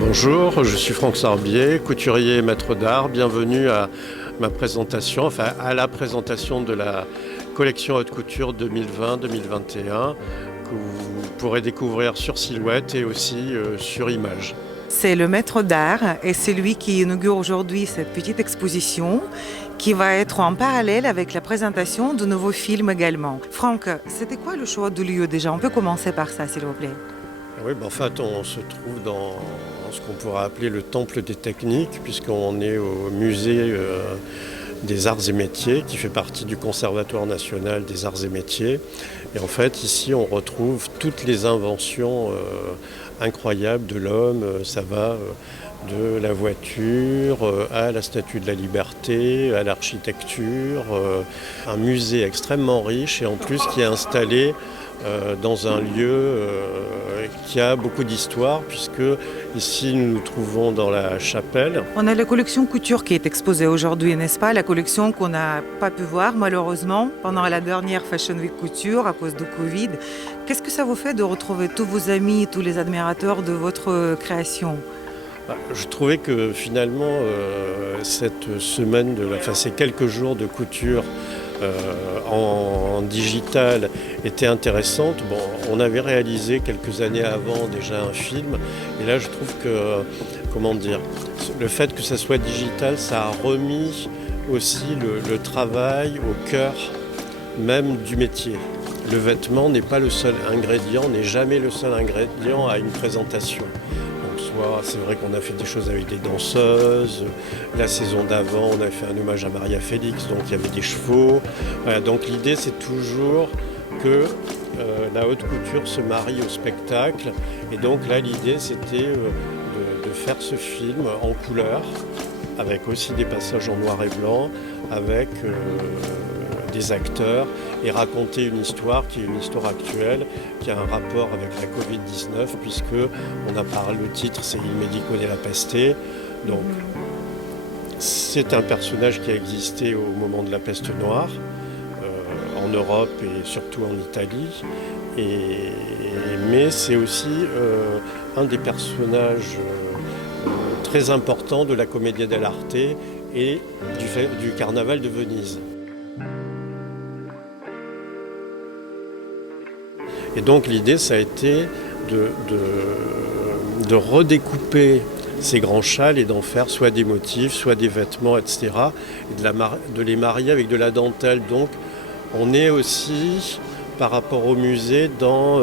Bonjour, je suis Franck Sorbier, couturier et maître d'art. Bienvenue à ma présentation, enfin à la présentation de la collection haute couture 2020-2021 que vous pourrez découvrir sur Silhouette et aussi sur Image. C'est le maître d'art et c'est lui qui inaugure aujourd'hui cette petite exposition qui va être en parallèle avec la présentation de nouveaux films également. Franck, c'était quoi le choix du lieu déjà? On peut commencer par ça, s'il vous plaît. Oui, en fait, on se trouve dans ce qu'on pourrait appeler le temple des techniques, puisqu'on est au musée des arts et métiers, qui fait partie du Conservatoire national des arts et métiers. Et en fait, ici, on retrouve toutes les inventions incroyables de l'homme. Ça va de la voiture à la Statue de la Liberté, à l'architecture. Un musée extrêmement riche et en plus qui est installé dans un lieu qui a beaucoup d'histoire, puisque ici nous nous trouvons dans la chapelle. On a la collection couture qui est exposée aujourd'hui, n'est-ce pas? La collection qu'on n'a pas pu voir malheureusement pendant la dernière Fashion Week couture à cause du Covid. Qu'est-ce que ça vous fait de retrouver tous vos amis, tous les admirateurs de votre création? Je trouvais que finalement cette semaine, ces quelques jours de couture en digital était intéressante. Bon, on avait réalisé quelques années avant déjà un film, et là je trouve que, le fait que ça soit digital, ça a remis aussi le travail au cœur même du métier. Le vêtement n'est pas le seul ingrédient, n'est jamais le seul ingrédient à une présentation. C'est vrai qu'on a fait des choses avec des danseuses. La saison d'avant, on a fait un hommage à Maria Félix, donc il y avait des chevaux. Voilà, donc l'idée, c'est toujours que la haute couture se marie au spectacle. Et donc là, l'idée, c'était de faire ce film en couleur, avec aussi des passages en noir et blanc, avec des acteurs, et raconter une histoire qui est une histoire actuelle, qui a un rapport avec la Covid-19, puisque on a parlé, le titre c'est Il Medico della Peste. Donc c'est un personnage qui a existé au moment de la peste noire, en Europe et surtout en Italie. Mais c'est aussi un des personnages très importants de la Commedia dell'arte et du Carnaval de Venise. Et donc l'idée, ça a été de redécouper ces grands châles et d'en faire soit des motifs, soit des vêtements, etc. Et de les marier avec de la dentelle. Donc on est aussi, par rapport au musée, dans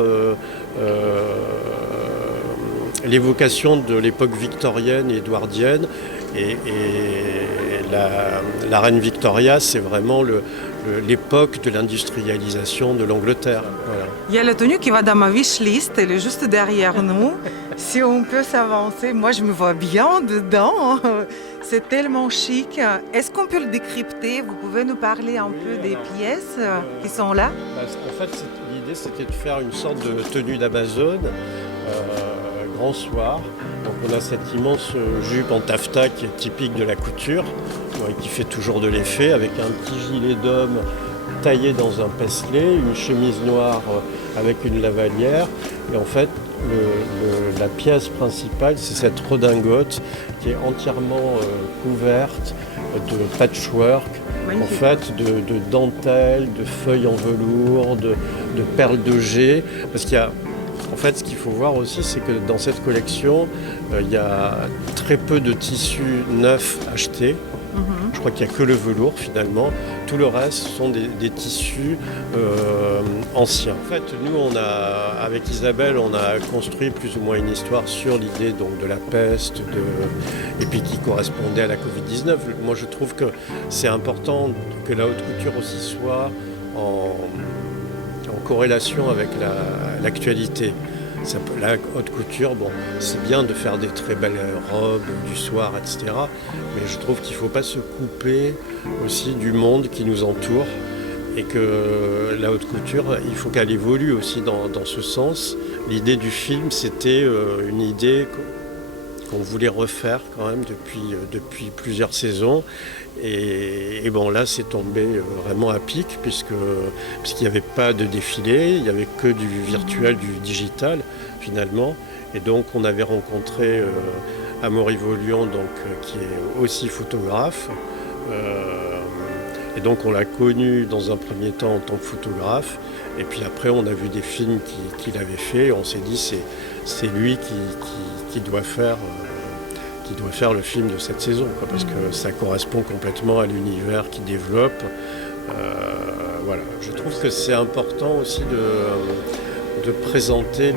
l'évocation de l'époque victorienne et édouardienne. Et la reine Victoria, c'est vraiment l'époque de l'industrialisation de l'Angleterre. Voilà. Il y a la tenue qui va dans ma wishlist, elle est juste derrière nous. Si on peut s'avancer, moi je me vois bien dedans. C'est tellement chic. Est-ce qu'on peut le décrypter? Vous pouvez nous parler un peu des pièces qui sont là? En fait, l'idée c'était de faire une sorte de tenue d'Amazon, grand soir. Donc on a cette immense jupe en taffetas qui est typique de la couture, qui fait toujours de l'effet, avec un petit gilet d'homme taillé dans un pestelet, une chemise noire avec une lavalière. Et en fait, la pièce principale, c'est cette redingote qui est entièrement couverte de patchwork, en fait, de dentelles, de feuilles en velours, de perles de jet. Parce qu'il y a, en fait, ce qu'il faut voir aussi, c'est que dans cette collection, il y a très peu de tissus neufs achetés. Je crois qu'il n'y a que le velours finalement. Tout le reste sont des tissus anciens. En fait, nous, avec Isabelle, on a construit plus ou moins une histoire sur l'idée donc, de la peste, et puis qui correspondait à la Covid-19. Moi, je trouve que c'est important que la haute couture aussi soit en corrélation avec l'actualité. La haute couture, c'est bien de faire des très belles robes du soir, etc. Mais je trouve qu'il ne faut pas se couper aussi du monde qui nous entoure, et que la haute couture, il faut qu'elle évolue aussi dans ce sens. L'idée du film, c'était une idée qu'on voulait refaire quand même depuis plusieurs saisons. Et bon, là, c'est tombé vraiment à pic, puisqu'il n'y avait pas de défilé, il n'y avait que du virtuel, du digital, finalement. Et donc on avait rencontré Amaury Vaulion, qui est aussi photographe. Et donc on l'a connu dans un premier temps en tant que photographe. Et puis après on a vu des films qu'il avait fait. Et on s'est dit c'est lui qui doit faire le film de cette saison, quoi, parce que ça correspond complètement à l'univers qu'il développe. Voilà. Je trouve que c'est important aussi de présenter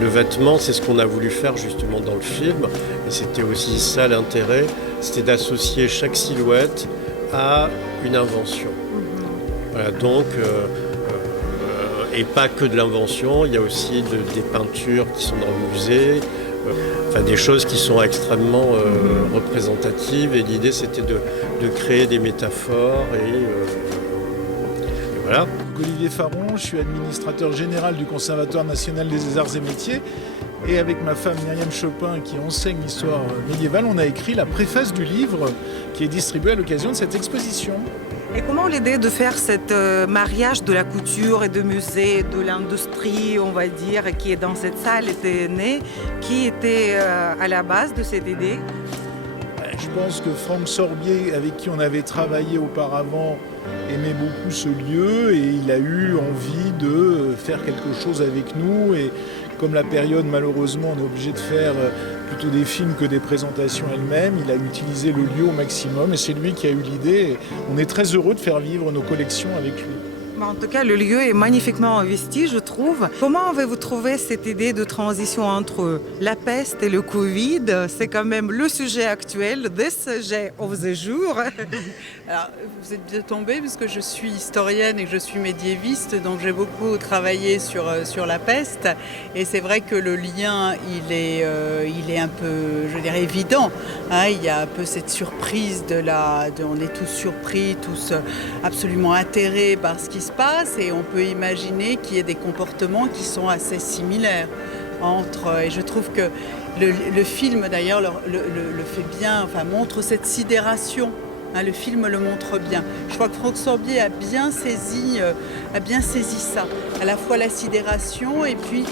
le vêtement. C'est ce qu'on a voulu faire justement dans le film. Et c'était aussi ça l'intérêt, c'était d'associer chaque silhouette à une invention. Voilà, donc, et pas que de l'invention, il y a aussi des peintures qui sont dans le musée, enfin des choses qui sont extrêmement représentatives. Et l'idée c'était de créer des métaphores et voilà. Olivier Faron, je suis administrateur général du Conservatoire national des arts et métiers. Et avec ma femme Myriam Chopin, qui enseigne l'histoire médiévale, on a écrit la préface du livre qui est distribué à l'occasion de cette exposition. Et comment l'idée de faire ce mariage de la couture et de musée, de l'industrie, on va dire, qui est dans cette salle, était née? Qui était à la base de cette idée? Je pense que Franck Sorbier, avec qui on avait travaillé auparavant, aimait beaucoup ce lieu et il a eu envie de faire quelque chose avec nous. Et comme la période, malheureusement, on est obligé de faire plutôt des films que des présentations elles-mêmes, il a utilisé le lieu au maximum et c'est lui qui a eu l'idée. On est très heureux de faire vivre nos collections avec lui. En tout cas, le lieu est magnifiquement investi, je trouve. Comment avez-vous trouvé cette idée de transition entre la peste et le Covid? C'est quand même le sujet actuel, the sujet of the jour. Alors, vous êtes bien tombé parce que je suis historienne et que je suis médiéviste, donc j'ai beaucoup travaillé sur la peste. Et c'est vrai que le lien, il est un peu, je dirais, évident. Hein, il y a un peu cette surprise on est tous surpris, tous absolument atterrés par ce qui se passe, et on peut imaginer qu'il y ait des comportements qui sont assez similaires et je trouve que le film d'ailleurs le fait bien, enfin montre cette sidération. Hein, le film le montre bien. Je crois que Franck Sorbier a bien saisi ça, à la fois la sidération et puis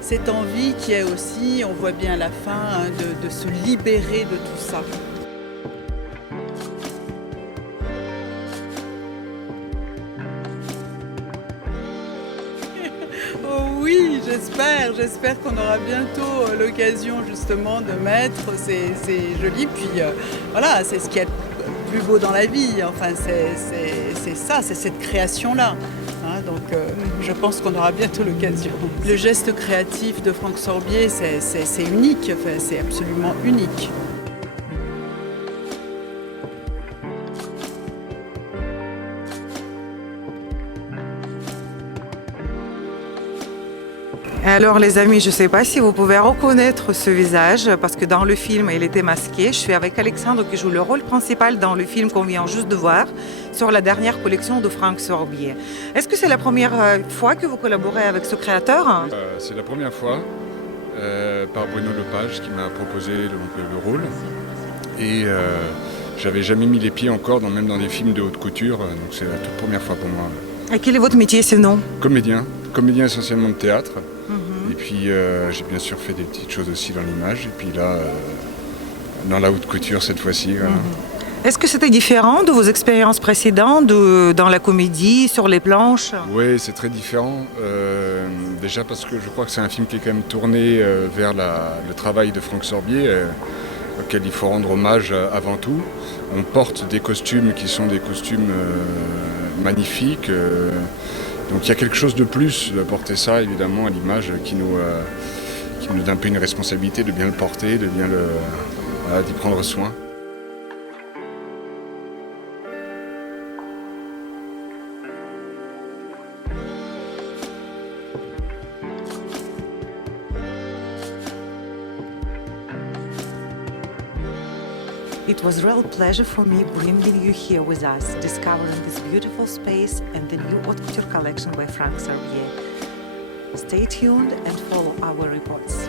cette envie qui est aussi, on voit bien à la fin, hein, de se libérer de tout ça. Oh oui, j'espère qu'on aura bientôt l'occasion justement de mettre ces jolis. Puis voilà, c'est ce qui est le plus beau dans la vie. Enfin, c'est ça, c'est cette création-là. Hein, donc je pense qu'on aura bientôt l'occasion. Le geste créatif de Franck Sorbier, c'est unique, enfin, c'est absolument unique. Alors les amis, je ne sais pas si vous pouvez reconnaître ce visage parce que dans le film, il était masqué. Je suis avec Alexandre qui joue le rôle principal dans le film qu'on vient juste de voir sur la dernière collection de Franck Sorbier. Est-ce que c'est la première fois que vous collaborez avec ce créateur? C'est la première fois par Bruno Lepage qui m'a proposé le rôle. Et j'avais jamais mis les pieds encore, même dans des films de haute couture. Donc c'est la toute première fois pour moi. Et quel est votre métier sinon? Comédien essentiellement de théâtre. Et puis j'ai bien sûr fait des petites choses aussi dans l'image. Et puis là, dans la haute couture cette fois-ci. Voilà. Est-ce que c'était différent de vos expériences précédentes dans la comédie, sur les planches? Oui, c'est très différent. Déjà parce que je crois que c'est un film qui est quand même tourné vers le travail de Franck Sorbier, auquel il faut rendre hommage avant tout. On porte des costumes qui sont des costumes magnifiques. Donc il y a quelque chose de plus de porter ça évidemment à l'image qui nous donne un peu une responsabilité de bien le porter, d'y prendre soin. It was a real pleasure for me bringing you here with us, discovering this beautiful space and the new haute couture collection by Franck Sorbier. Stay tuned and follow our reports.